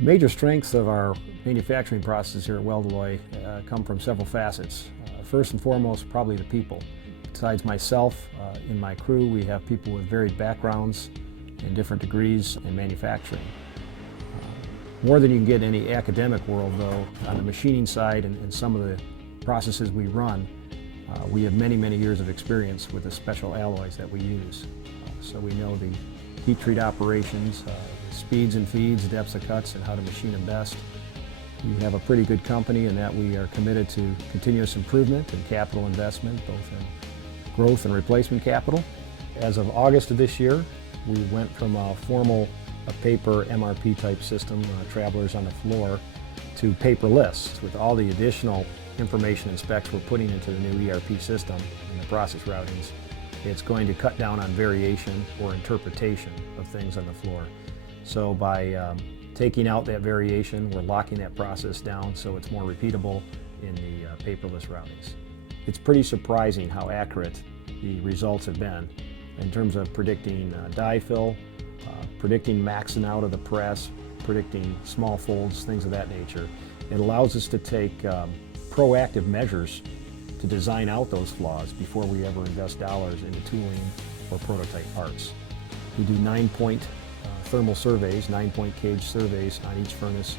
Major strengths of our manufacturing process here at Weldaloy come from several facets. First and foremost, probably the people. Besides myself, in my crew, we have people with varied backgrounds and different degrees in manufacturing. More than you can get in any academic world, though, on the machining side and some of the processes we run, we have many, many years of experience with the special alloys that we use. So we know the heat treat operations, the speeds and feeds, depths of cuts, and how to machine them best. We have a pretty good company in that we are committed to continuous improvement and capital investment, both in growth and replacement capital. As of August of this year, we went from a formal paper MRP type system, travelers on the floor, to paperless with all the additional information and specs we're putting into the new ERP system and the process routings. It's going to cut down on variation or interpretation of things on the floor. So by taking out that variation, we're locking that process down so it's more repeatable in the paperless routings. It's pretty surprising how accurate the results have been in terms of predicting die fill, predicting maxing out of the press, predicting small folds, things of that nature. It allows us to take proactive measures to design out those flaws before we ever invest dollars into tooling or prototype parts. We do 9-point thermal surveys, 9-point cage surveys on each furnace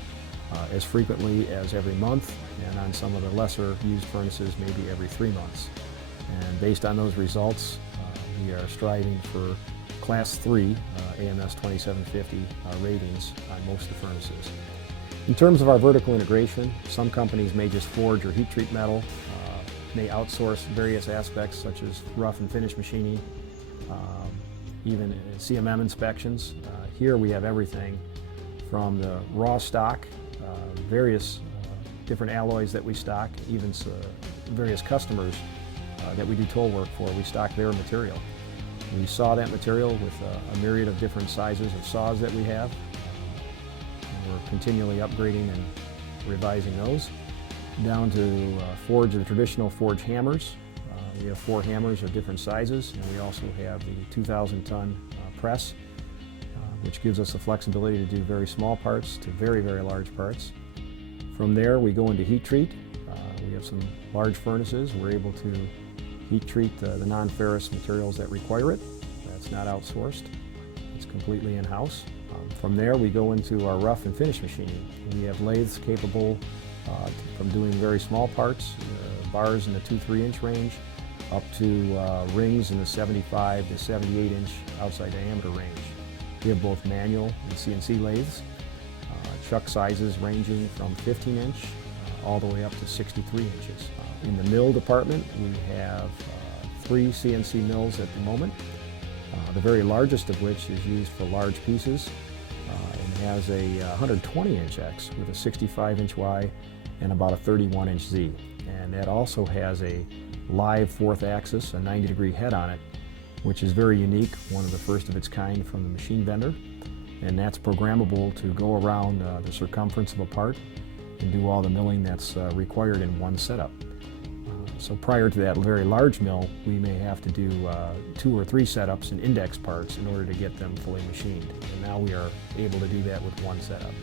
as frequently as every month, and on some of the lesser used furnaces maybe every 3 months. And based on those results, we are striving for Class 3 AMS 2750 ratings on most of the furnaces. In terms of our vertical integration, some companies may just forge or heat treat metal, may outsource various aspects such as rough and finish machining, even CMM inspections. Here we have everything from the raw stock, various different alloys that we stock, even various customers that we do toll work for, we stock their material. We saw that material with a myriad of different sizes of saws that we have. We're continually upgrading and revising those. Down to forge the traditional forge hammers. We have 4 hammers of different sizes, and we also have the 2,000-ton press, which gives us the flexibility to do very small parts to very, very large parts. From there, we go into heat treat. We have some large furnaces. We're able to heat treat the non-ferrous materials that require it. That's not outsourced. It's completely in-house. From there, we go into our rough and finish machining. We have lathes capable from doing very small parts, bars in the 2-3 inch range, up to rings in the 75 to 78 inch outside diameter range. We have both manual and CNC lathes, chuck sizes ranging from 15 inch all the way up to 63 inches. In the mill department, we have 3 CNC mills at the moment, the very largest of which is used for large pieces and has a 120 inch X with a 65 inch Y and about a 31 inch Z. And that also has a live 4th axis, a 90-degree head on it, which is very unique, one of the first of its kind from the machine vendor. And that's programmable to go around the circumference of a part and do all the milling that's required in one setup. So prior to that very large mill, we may have to do 2 or 3 setups and index parts in order to get them fully machined. And now we are able to do that with one setup.